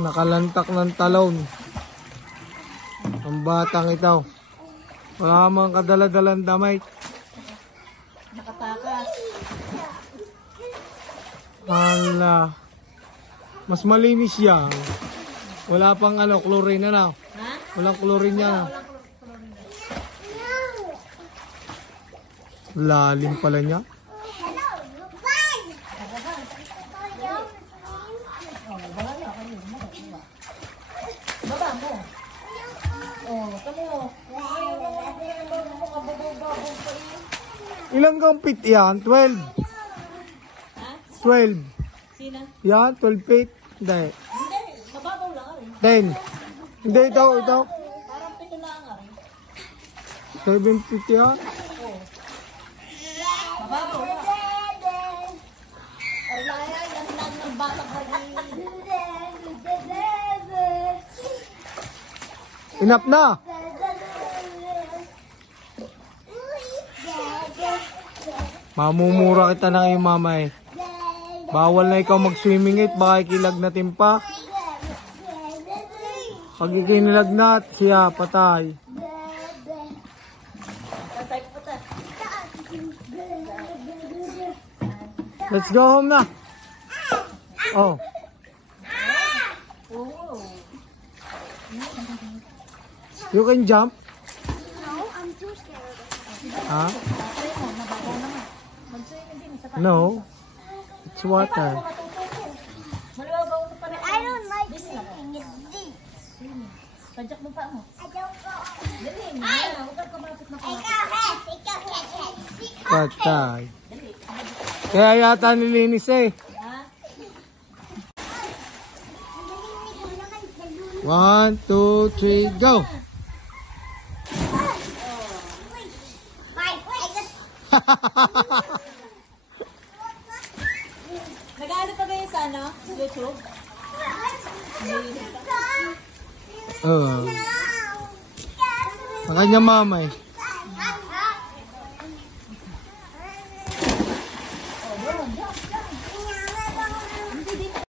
Nakalantak ng talon. Ang batang ito. Wala mang kadala-dalang damay. Nakatakas. Hala. Mas malinis yan. Wala pang ano, chlorine na. Ha? Walang chlorine yan. Lalim pala niya. Baba mo. Oh, tamo. Ilang gampit yan? 12. Ha? 12. Sino? Yan, 12 feet. Hindi. Hindi, mababaw lang rin. 10. Hindi, ito. Parang pito lang rin. 7 feet yan. Mababaw lang. Ay, yan lang ng bata pa rin. Enough na. Mamumura kita ng iyong mama eh. Bawal na ikaw mag-swimming it, baka ikilagnatin pa. Pag ikinilagnat, siya patay. Let's go home na. Oh. You can jump? No, I'm too scared. Huh? No. It's water. Maluwabaw ka pa rin. I don't like swimming. It's deep. Tadyak mo pa mo. I don't go. Dali mo na. Huwag kang kumapit na Patay. Kaya yata nilinis eh. Ha? 1, 2, 3, go! Nag-ano pa ba yun sa ano? YouTube? Ang kanyang mama eh.